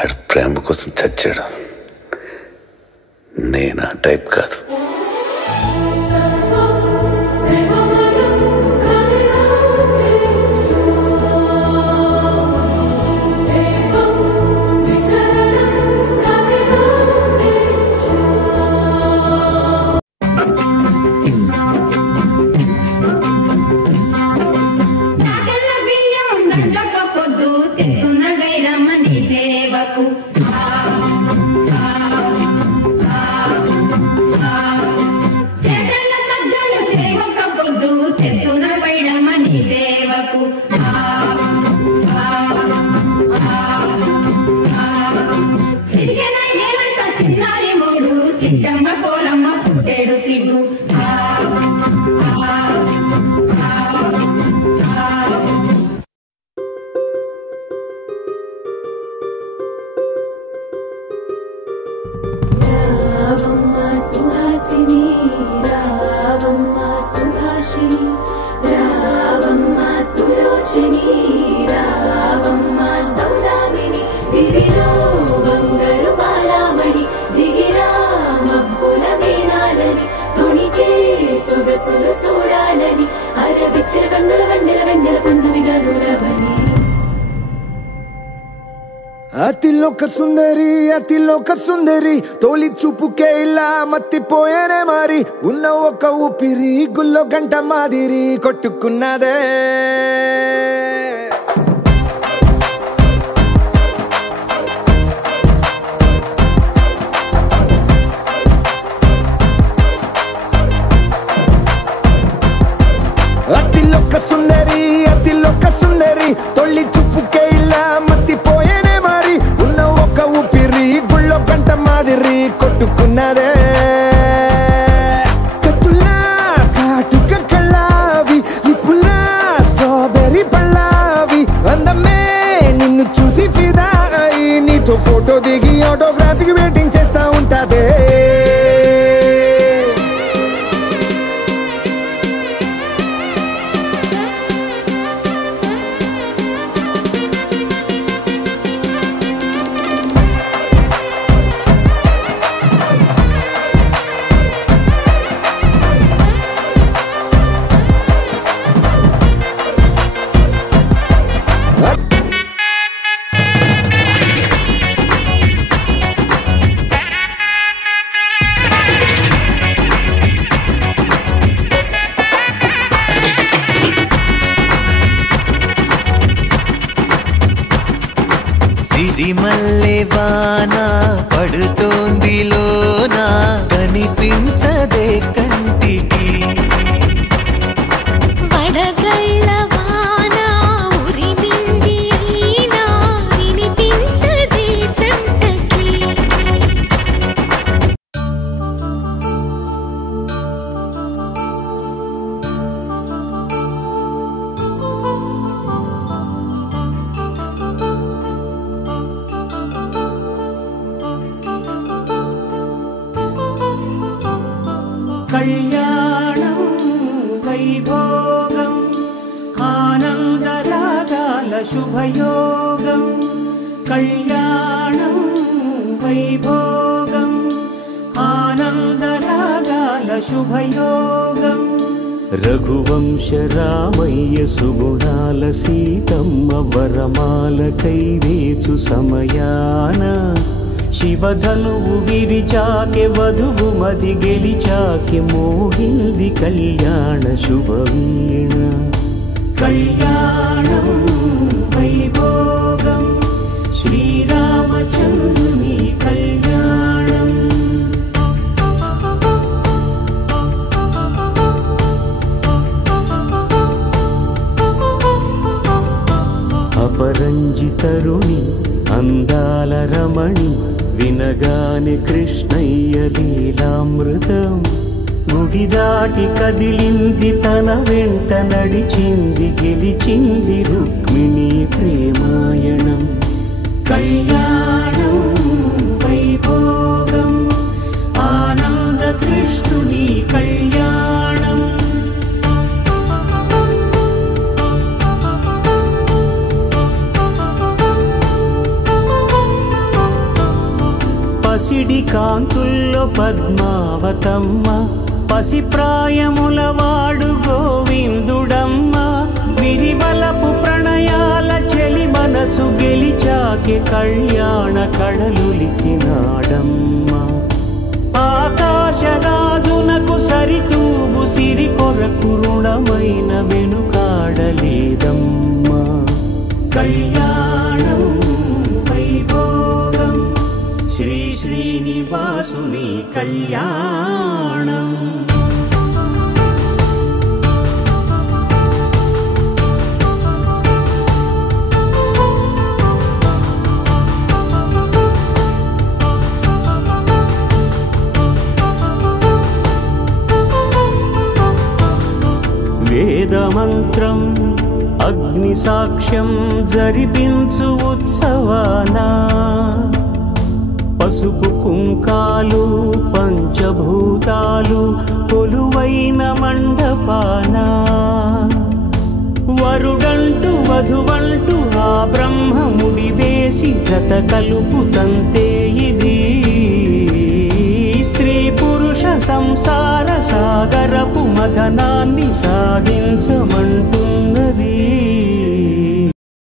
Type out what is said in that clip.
ఆడు ప్రేమ కోసం చచ్చాడు. నేను ఆ టైప్ కాదు. అతిలోక సుందరి తోలి చూపుకే ఇలా మత్తిపోయేనే మారి ఉన్న ఒక ఊపిరి గుల్లో గంట మాదిరి కొట్టుకున్నదే. అతిలోక సుందరి తొలి చూపుకే ఇలా మత్తిపోయేనే మారి ఉన్న ఒక ఊపిరి గుళ్ళో గంట మాదిరి కొట్టుకున్నదే. కత్తులా కాటుక కళ్ళావి నిప్పులా స్ట్రాబెర్రీ పళ్ళావి అందమే నిన్ను చూసి ఫిదా అయి నీతో ఫోటో దిగి ఆటోగ్రాఫీకి వెయిటింగ్ చేస్తా ఉంటాదే. సిరిమల్లె వాన పడుతోంది లోన కనిపించదే కంటికి వడగళ్ళ వాన ఉరిమింది అయినా వినిపించదే జంటకి కళ్యాణం వైభోగం ఆనందరాగాల శుభయోగం. కళ్యాణం వైభోగం ఆనందరాగాల శుభయోగం. రఘువంశ రామయ్య సుగుణాల సీతమ్మ వరమాల కైవేచు సమయాన శివధనువు విరిచాకె వధువు మది గెలిచాకె మోగింది కళ్యాణ శుభవీణ. కళ్యాణం వైభోగం శ్రీరామచంద్రుని కళ్యాణం. అపరంజి తరుణి అందాల రమణి వినగానే కృష్ణయ్య లీలామృతం. గుడి దాటి కదిలింది తన వెంట నడిచింది గెలిచింది రుక్మిణి ప్రేమాయణం. కళ్యాణం వైభోగం ఆనంద కృష్ణుని కళ్యాణం. పసిడి కాంతుల్లో పద్మావతమ్మ పసిప్రాయముల వాడు గోవిందుడమ్మ విరివలపు ప్రణయాల చెలి మనసు గెలిచాకే కళ్యాణ కళలులికినాడమ్మ ఆకాశరాజునకు సరితూబు సిరి కొరకు రుణమైన వెనుకాడలేదమ్మా కళ్యాణం వైభోగం శ్రీ శ్రీనివాసుని కళ్యాణం వేదమంత్రం అగ్ని సాక్ష్యం జరిపించు ఉత్సవాన పసుపు కుంకాలు పంచభూతాలు కొలువైన మండపాన వరుడంటూ వధువంటూ ఆ బ్రహ్మముడి వేసి జత కలుపుతంతే ఇది స్త్రీ పురుష సంసార సాగరపు మథనాన్ని సాగించమంటున్నది